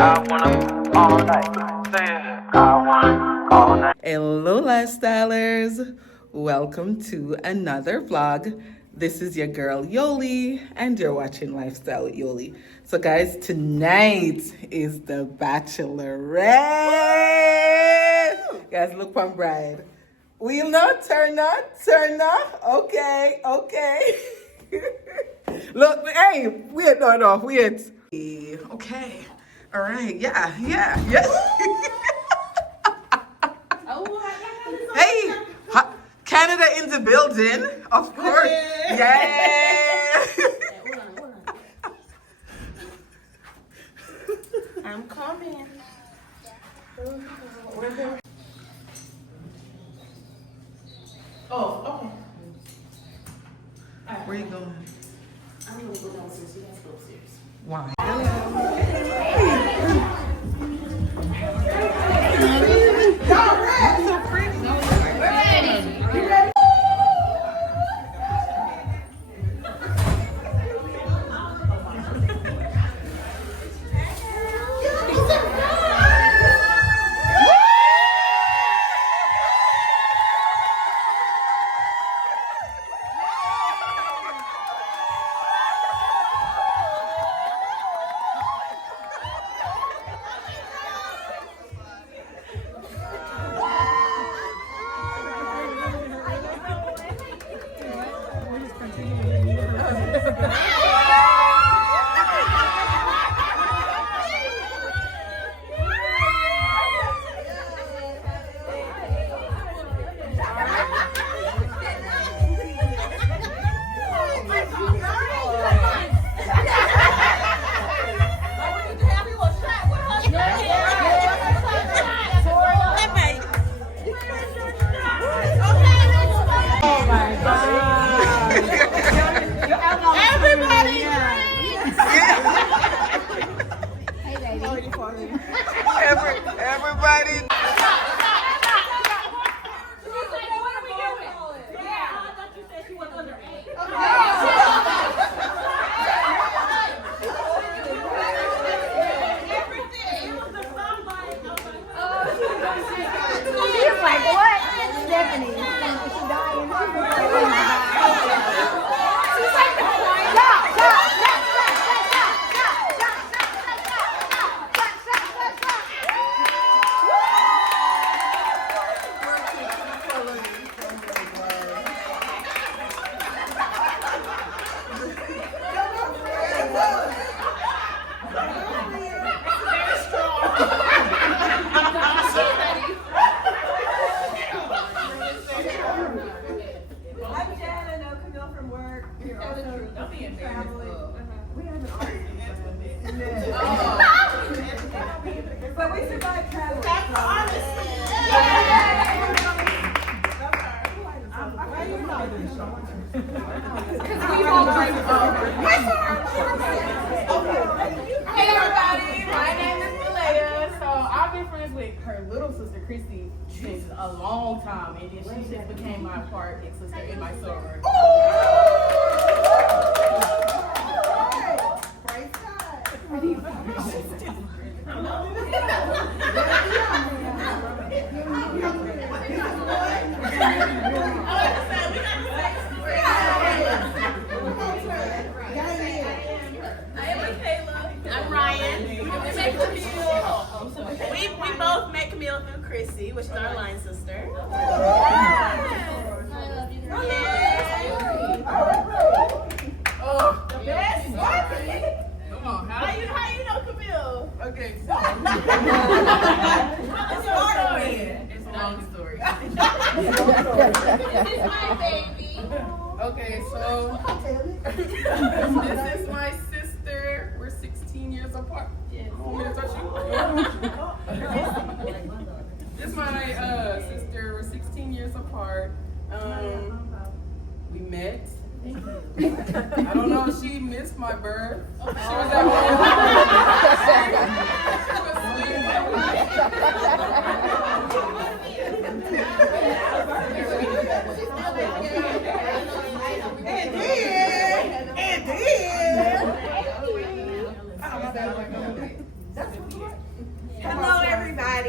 Hello, lifestylers. Welcome to another vlog. This is your girl Yoli, and you're watching Lifestyle with Yoli. So, guys, tonight is the Bachelorette. Guys, look from bride. Wheel not, turn not. Okay. Look, hey, wait. Okay. All right. Yeah. Hey, Canada in the building, of course. Yeah. I'm coming. Oh, okay. Where you going? I'm gonna go downstairs. You guys go upstairs. Why? Everybody. She's like, what? Stephanie. She's dying. She's like, But we survived traveling. Hey everybody, my name is Malaya. So I've been friends with her little sister Christy since a long time, and then she just became my part and sister in my sorority. I'm Ryan. We both met Camille through Chrissy, which is our line sister. Oh, the best. Come on, How you know Camille? Okay, so it's a long story. This is my baby. Okay, so this is my sister. We're 16 years apart. Want me to touch you? This is my sister. We're 16 years apart. We met. I don't know if she missed my birth. She was at home.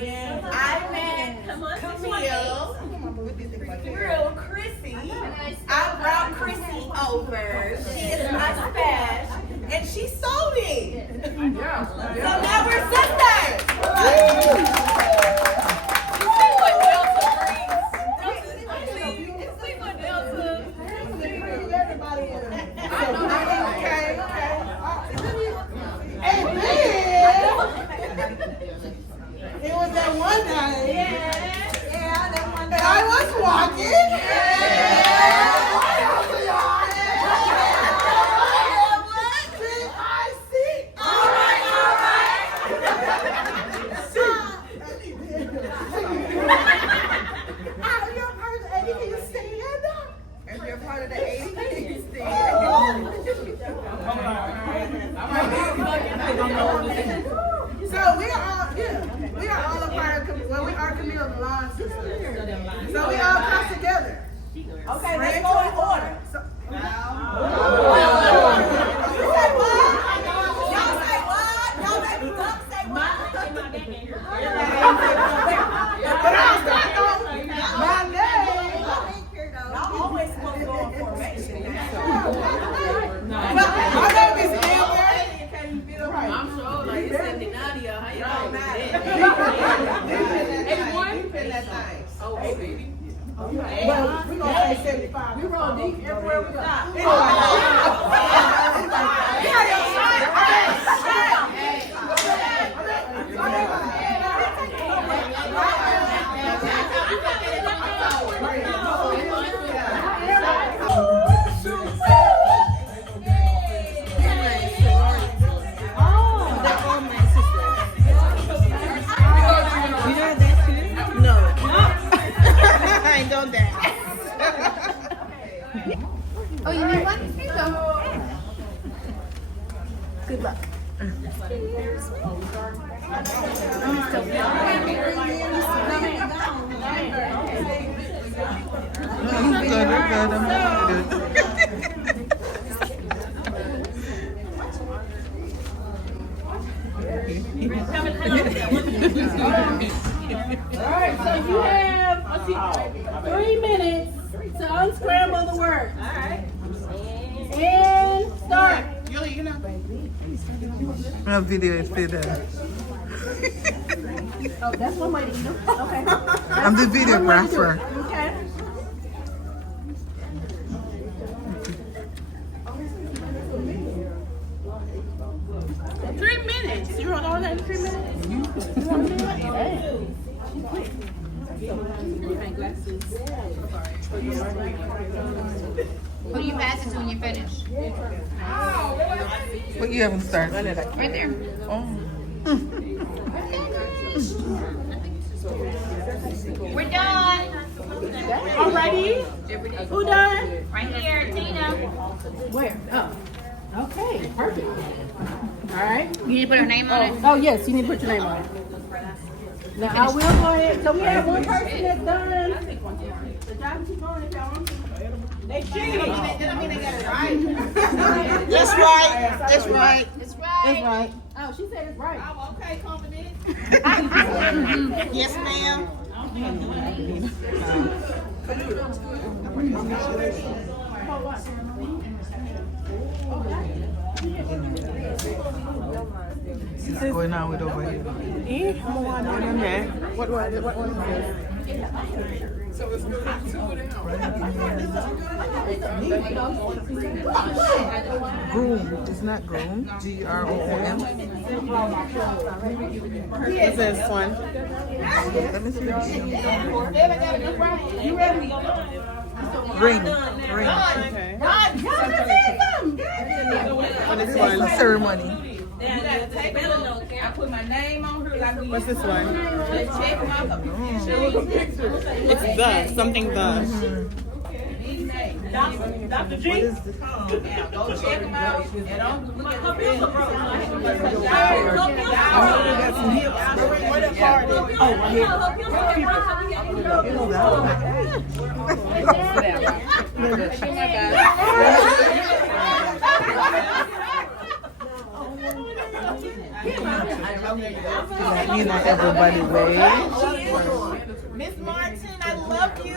I met Camille through Chrissy. I brought Chrissy over. She is my stash, and she sold it. So now we're sisters. You see what Delta brings? See what Delta. It was that one day. And I was walking. So we are all a part of, well, we are Camille's line sisters. So we all come together. Okay, let's go in order. So, You say what? Y'all say what? Y'all let me up say what? but I'll start on my name. Y'all always supposed to go in formation. My name is Amber. I'm sure, like, it's 79 of y'all. How y'all do that? 81? Oh, baby. Well, we're going to say 75. We roll deep everywhere we go. Oh, you need one? Here you go. Good luck. Alright, so you have 3 minutes to unscramble the word. Alright. And start. My video is still there. Oh, that's one way to eat them. Okay. I'm the videographer. Okay. You wrote all that in 3 minutes? You want to do that? Who do you pass it to when you finish? What you haven't started? Right there. Oh. We're done. Alrighty. Who done? Right here, Tina. Where? Oh. Okay, perfect. Alright. You need to put her name on it. Oh, yes, you need to put your name on it. Now, I will go ahead. So we have one person that's done. The job keep going if y'all want to. They cheated. That don't mean they got it right. That's right. That's right. It's right. That's right. Oh, she said it's right. I'm okay, confident. Yes, ma'am. What's going on with over here? What was it? Groom. It's not groom. Groom. What's this one? Let me see. You ready? Ring. Okay. What is one? Ceremony. I put my name on her like we What's this one? check my It's the something the. Dr. G? Go check them out. And don't computer broke. Where the card is? Oh, here. You know everybody waves. Miss Martin, I love you.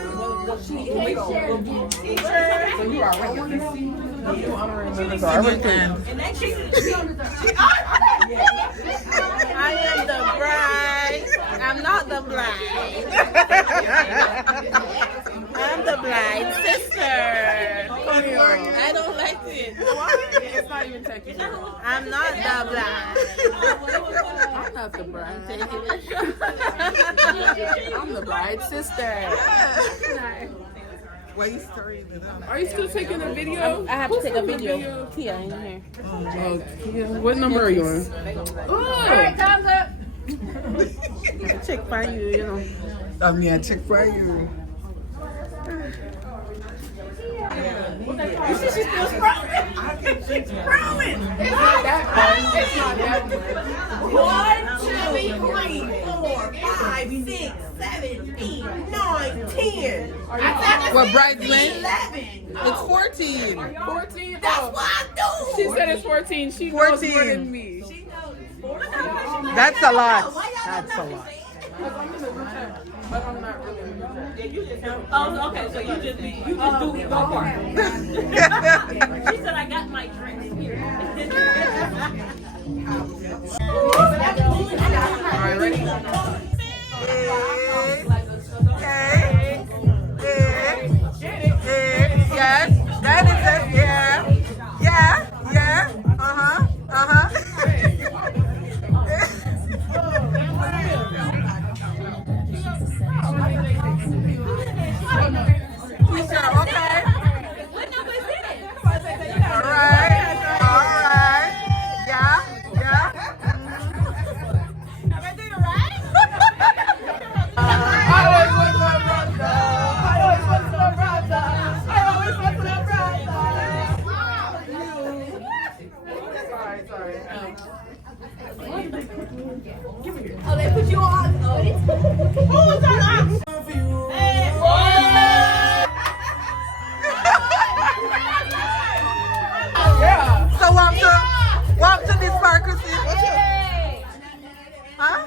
I am the bride. I'm not the bride. I'm the bride sister. I don't like it. It's not even technical. I'm not the bride. I'm not the bride. I'm the bride sister. Why you starting it up? Are you still taking a video? I have to take a video. Tia in here. Oh, yeah. What number are you on? Alright, time's up. Check for you, you know. Yeah, check for you. It's not that much. It's not that much. 1, 2, 3, 4, 5, 6, 7, 8, 9, 10. What bridesmaid? 11. It's 14. 14? That's Oh, what I do. she said it's 14. She knows more 14. than me. That's a lot. Why y'all That's a not lot. Because I'm in the group chat, but I'm not really in the group chat. Oh, okay. So you just do your part. She said I got my drink here. Alright, ready? Yes, that is it. Yeah, yeah, yeah. Teacher, okay. What number is it? All right. Yeah. Am I doing it right? I always want to brother. I always want to brother. I always want to brother. Sorry. Oh, they put you on. Who was that? Yeah. So walk to this park, Christine. Huh?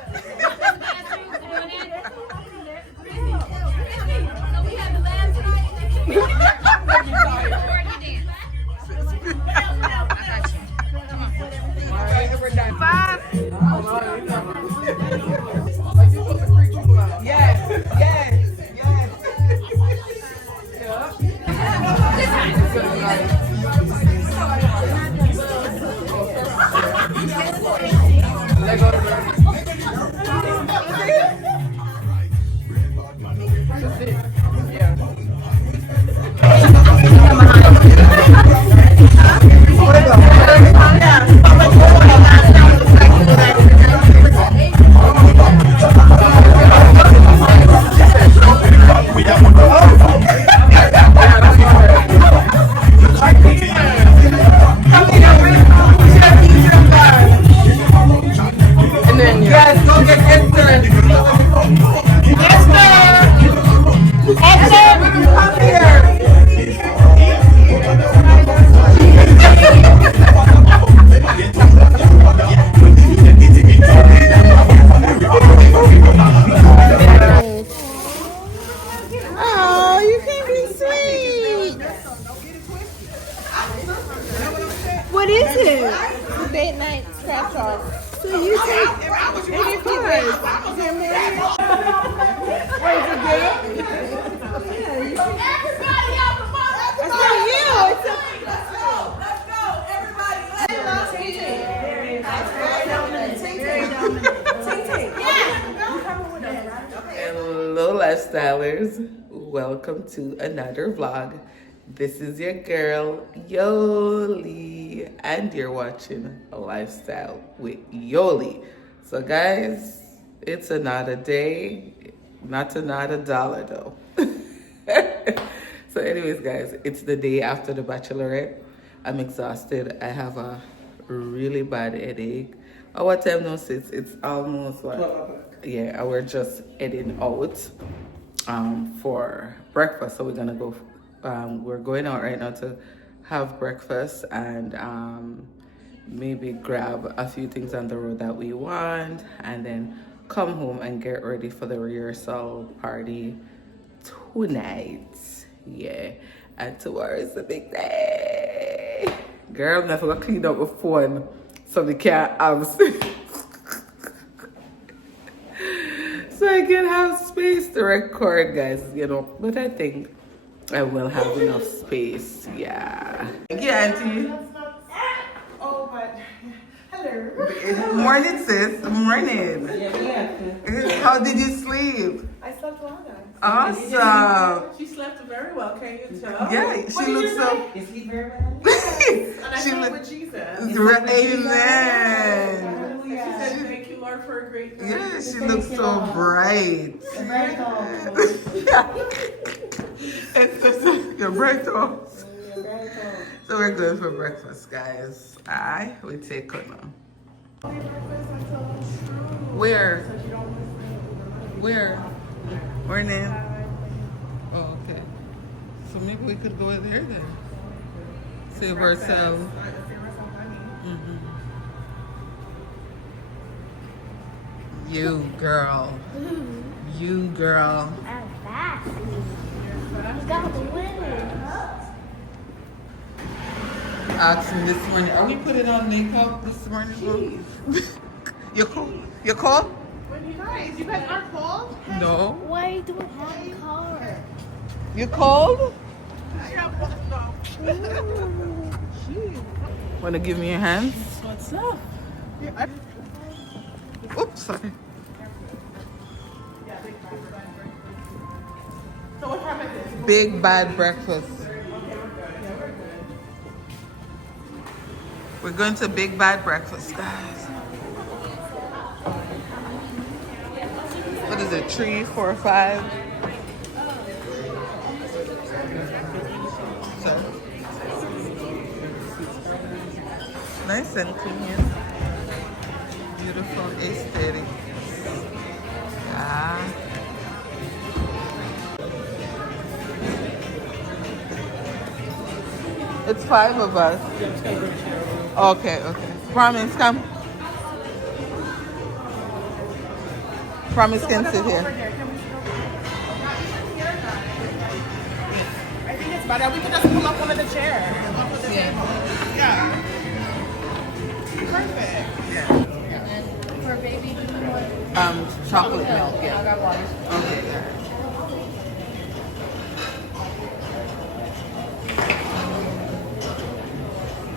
What is it? Date night scratch off. So you take any cards. Everybody out the box. It's not you. It's Hello, lifestylers. Welcome to another vlog. This is your girl, Yoli, and you're watching a Lifestyle with Yoli. So guys, it's another day, not another dollar though. So anyways, guys, it's the day after the Bachelorette. I'm exhausted. I have a really bad headache. Oh, what time now, sis? It's almost what? Yeah, we're just heading out for breakfast. So we're gonna go. We're going out right now to have breakfast, and maybe grab a few things on the road that we want, and then come home and get ready for the rehearsal party tonight. Yeah, and tomorrow is the big day. Girl, I'm never gonna clean up my phone so we can't have so I can have space to record, guys, you know. But I think I will have enough space. Yeah. Thank you, Auntie. Oh, but hello. Morning, sis. Morning. How did you sleep? I slept well, guys. Awesome. She slept very well, can you tell? Yeah, she looks so. Is he very well? And I She slept look- with Jesus. Amen. She said, thank you, Lord, for a great night. Yeah, she looks so bright. You're bright, though. So we're going for breakfast, guys. We take her now. Where? Morning. Oh, okay. So maybe we could go there then. Save ourselves. Mm-hmm. You girl. You girl. I'm fast. You got the win. Asking this morning, are we putting on makeup this morning? You cool? You cold? You guys aren't cold? No. Why do we have a car? You cold? Wanna give me your hands? What's up? Oops, sorry. So what time is it? Big bad breakfast. We're going to Big Bad Breakfast, guys. What is it? 3, 4, 5? So nice and clean. Beautiful aesthetic. Yeah. It's 5 of us. Okay. Promise, come. Promise can sit here. I think it's better. We can just pull up one of the chairs. Up at the table. Yeah. Perfect. For baby, do you want Chocolate milk, I yeah. got water. Okay.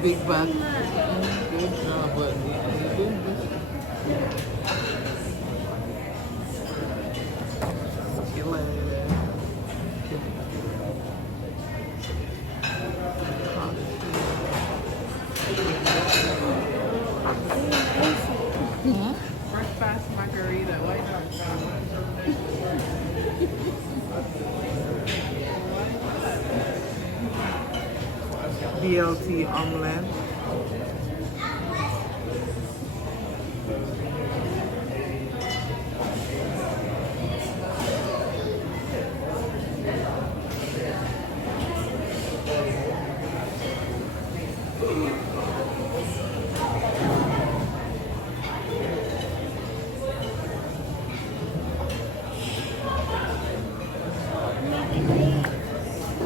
Big bag. Good job, buddy. Kill it. Breakfast margarita. Why not? BLT omelette.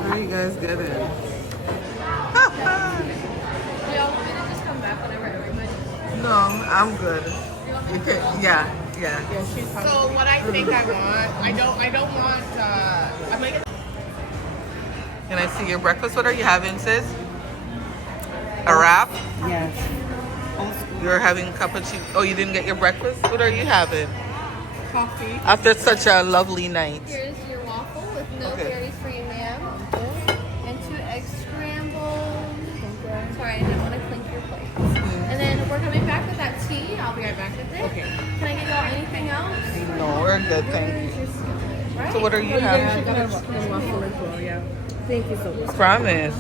How you guys get it? Do y'all want me to just come back whenever everybody? No, I'm good. You can, yeah. So what I think I want, I don't want, I'm gonna get Can I see your breakfast? What are you having, sis? A wrap? Yes. You're having cappuccino. Oh, you didn't get your breakfast? What are you having? coffee. After such a lovely night. Here's your waffle with no Okay. berries for you, ma'am. And 2 eggs scrambled. Sorry, I didn't want to clink your plate. And then we're coming back with that tea. I'll be right back with it. Okay. Can I get y'all anything else? No, we're good, thank you. Right? So what are you having? Waffle as well, yeah. Thank you so much. Promise.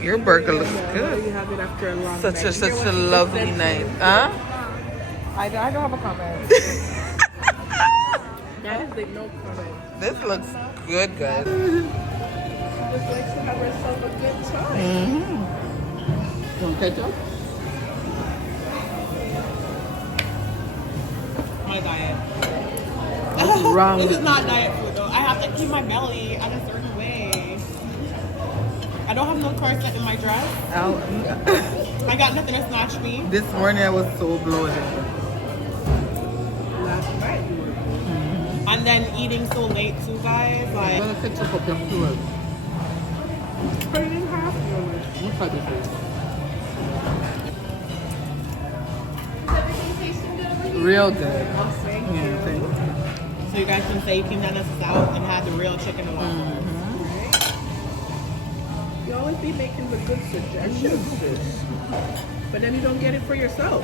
Your burger looks You good. have it after a long Such night. a lovely night. Huh? I don't have a comment. That is like no comment. This looks good, guys. Just likes to have herself a good time. Mm-hmm. Want ketchup? my diet. What's wrong This with is not diet food though. I have to keep my belly at a certain way. I don't have no corset in my dress. I got nothing to snatch me. This morning I was so bloated. And then eating so late too, guys. Like, I'm gonna catch up your food. put it in half. Look at this. Real good. Yeah, thank you. So you guys can say you came down to the south and had the real chicken along. You always be making the good suggestions, sis. But then you don't get it for yourself.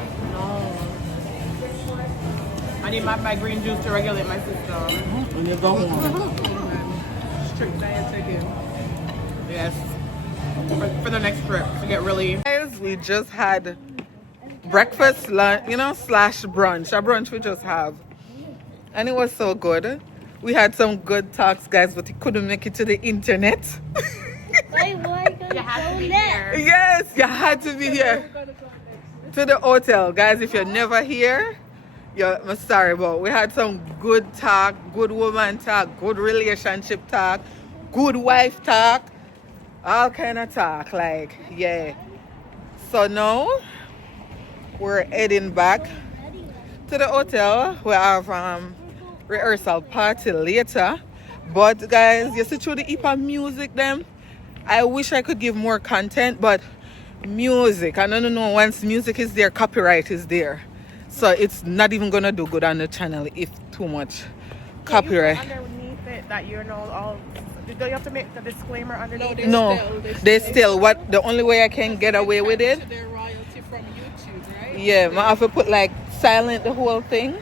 I need my green juice to regulate my system. When you go home. Strict diet again. Yes. For the next trip to get really. Guys, we just had breakfast, lunch, slash brunch. A brunch we just have. And it was so good. We had some good talks, guys, but it couldn't make it to the internet. Wait, why You have to be here. Yes, you had to be here. To the hotel. Guys, if you're never here, I'm sorry, but we had some good talk, good woman talk, good relationship talk, good wife talk, all kind of talk. Like, yeah. So now we're heading back to the hotel. We have rehearsal party later. But guys, you see through the heap of music them, I wish I could give more content, but music, I don't know, once music is there, copyright is there. So it's not even gonna do good on the channel if too much copyright. Underneath it that you know all. Do you have to make the disclaimer underneath? No, they still what the only way I can get away with it. Their royalty from YouTube, right? Yeah, I have to put like silent the whole thing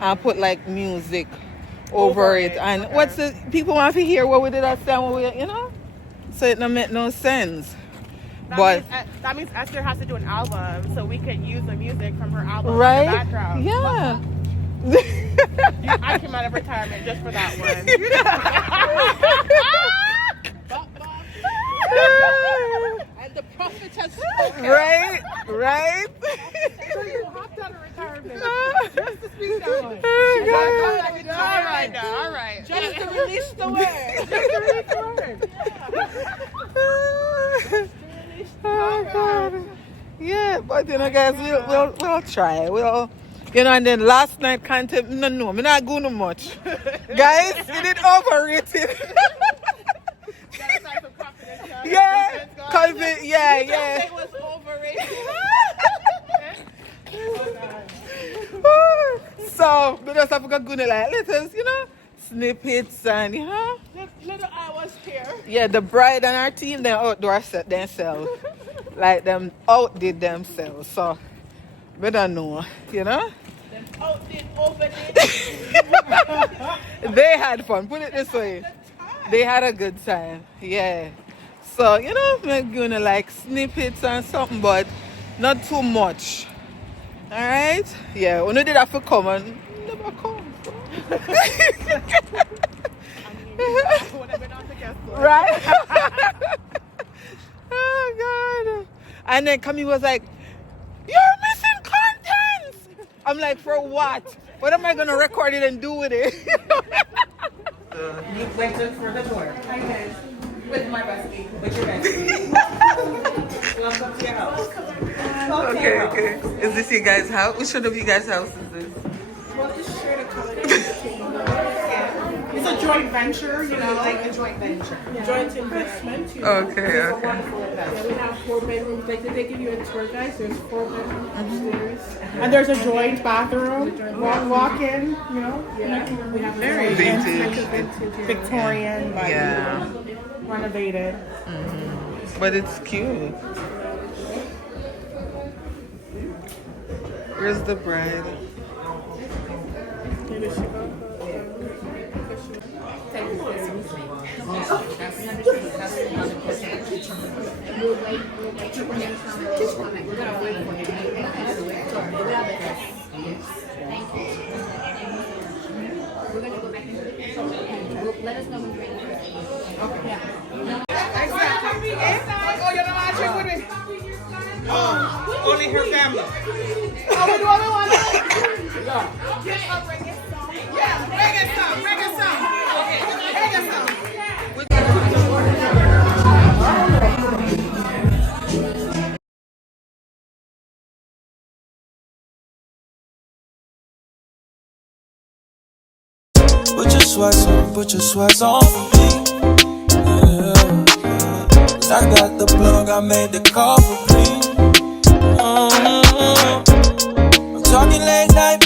and put like music over it. And okay. what's the people want to hear what we did that time when we, so it don't make no sense. That means Esther has to do an album so we can use the music from her album Right? in the background. Yeah. I came out of retirement just for that one. And the prophet has spoken. Right? So you hopped out of retirement just to speak that one. All right. Just to release the word. Oh God. Yeah, but guys, we'll try. And then last night content, no, I'm not going to much. Guys, we did overrated. Yeah, yeah. It was overrated. So we just have to go like little, snippets and Little hours here. Yeah, the bride and her team, they outdoor set themselves. Like them outdid themselves. So we don't know, Outdid, overdid. They had fun, put it this way. They had a good time. Yeah. So, we're gonna like snippets and something, but not too much. Alright? Yeah, when we did that for come and never come. Right? Oh God. And then Camille was like, "You're missing content." I'm like, "For what? What am I gonna record it and do with it?" You went for the tour. Hi guys. With my bestie. With your bestie. Welcome to your house. Okay. Is this you guys' house? Which one of you guys' house is this? Well, just share the color. It's a joint venture, Like a joint venture. joint investment. Okay. Yeah, we have 4 bedrooms. They give you a tour, guys. There's 4 bedrooms upstairs. And there's a joint bathroom. Walk in, Yeah. We have Very Vintage. Victorian, but Yeah. renovated. But it's cute. Where's the bride? Let us know when you're ready. Only her family. Yeah, bring us some. Bring us some. Bring us some. Put your sweats on for me. Yeah. 'Cause I got the plug, I made the call for free. I'm talking late night.